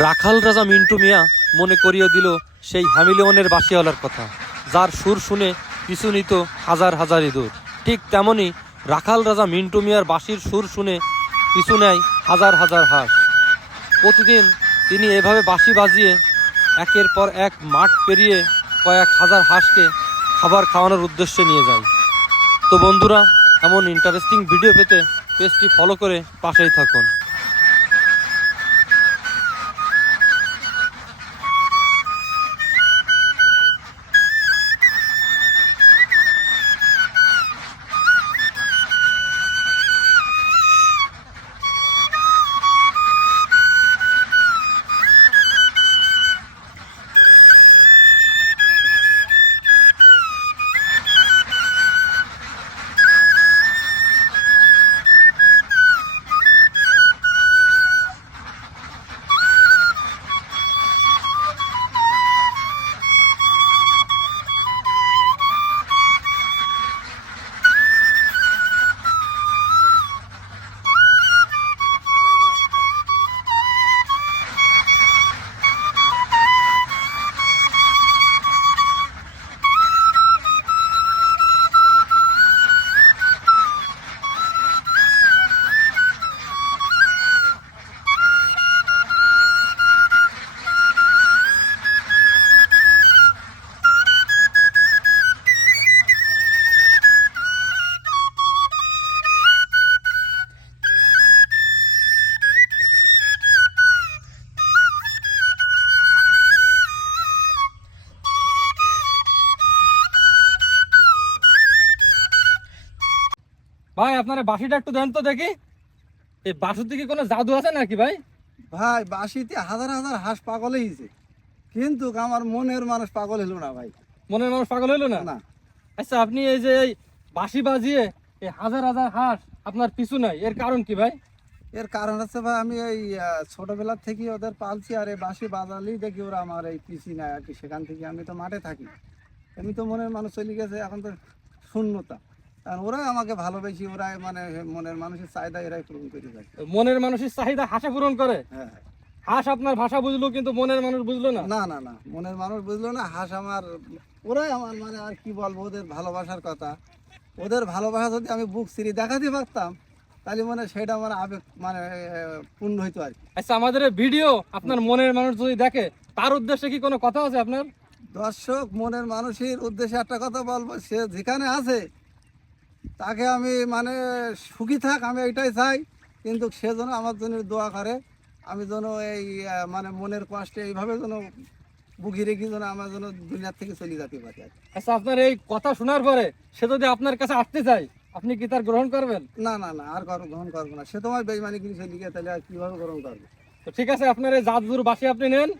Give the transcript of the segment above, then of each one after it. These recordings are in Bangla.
রাখাল রাজা মিন্টু মিয়া মনে করিয়ে দিল সেই হ্যামিলিয়নের বাঁশিওয়ালার কথা, যার সুর শুনে পিছু নিত হাজার হাজার ইঁদুর। ঠিক তেমনি রাখাল রাজা মিন্টু মিয়ার বাঁশির সুর শুনে পিছু নেয় হাজার হাজার হাঁস। প্রতিদিন তিনি এভাবে বাঁশি বাজিয়ে একের পর এক মাঠ পেরিয়ে কয়েক হাজার হাঁসকে খাবার খাওয়ানোর উদ্দেশ্যে নিয়ে যায়। তো বন্ধুরা, এমন ইন্টারেস্টিং ভিডিও পেতে পেজটি ফলো করে পাশেই থাকুন। ভাই, আপনারা বাঁশিটা একটু দেন তো দেখি। এই বাঁশির দিকে কোনো জাদু আছে নাকি ভাই? ভাই বাঁশিতে হাজার হাজার হাঁস পাগল হয়েছে, কিন্তু আমার মনের মানুষ পাগল হলো না ভাই। মনের মানুষ পাগল হইলো না? না। আচ্ছা, আপনি এই যে এই বাঁশি বাজিয়ে এই হাজার হাজার হাঁস আপনার পিছু নাই, এর কারণ কি ভাই? এর কারণ হচ্ছে ভাই, আমি এই ছোটবেলার থেকে ওদের পালছি, আর এই বাঁশি বাজালেই দেখি ওরা আমার এই পিছি নেয় আর কি। সেখান থেকে আমি তো মাঠে থাকি, এমনি তো মনের মানুষ চলে গেছে, এখন তো শূন্যতা। আর ওরাই আমাকে ভালোবেসি, ওরাই মানে মনের মানুষের চাহিদা এরাই পূরণ করে যায়। মনের মানুষের চাহিদা হাঁসে পূরণ করে? হ্যাঁ। হাঁস আপনার ভাষা বুঝলো, কিন্তু মনের মানুষ বুঝলো না? না না না, মনের মানুষ বুঝলো না। হাঁস আমার, ওরাই আমার, মানে আর কি বলবো, ওদের ভালোবাসার কথা। ওদের ভালোবাসা যদি আমি বুক সিরি দেখাতে পারতাম, তাহলে মানে সেটা মানে আবেগ মানে পূর্ণ হইতো আর কি। আচ্ছা, আমাদের এই ভিডিও আপনার মনের মানুষ যদি দেখে, তার উদ্দেশ্যে কি কোনো কথা আছে আপনার? দর্শক মনের মানুষের উদ্দেশ্যে একটা কথা বলবো, সে যেখানে আছে তাকে আমি মানে সুখী থাক, আমি এটাই চাই। কিন্তু সে যেন আমার জন্য দোয়া করে, আমি যেন এই মানে মনের কষ্টে এইভাবে যেন বুকি রেখে যেন আমার যেন দুনিয়ার থেকে চলে যেতে পারি আর কি। আচ্ছা, আপনার এই কথা শোনার পরে সে যদি আপনার কাছে আসতে চায়, আপনি কি তার গ্রহণ করবেন? না না না, আর গ্রহণ করবো না। সে তোমার বেইমানি কিছু চলে গিয়ে, তাহলে আর কীভাবে গ্রহণ করবো? তো ঠিক আছে, আপনার এই জাদুর বাঁশি আপনি নেন,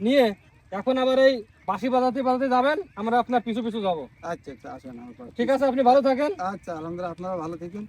নিয়ে এখন আবার এই বাঁশি বাজাতে বাজাতে যাবেন, আমরা আপনার পিছু পিছু যাবো। আচ্ছা আচ্ছা, আসেন আমার পাশে। ঠিক আছে, আপনি ভালো থাকেন। আচ্ছা, আলহামদুলিল্লাহ, আপনারা ভালো থাকুন।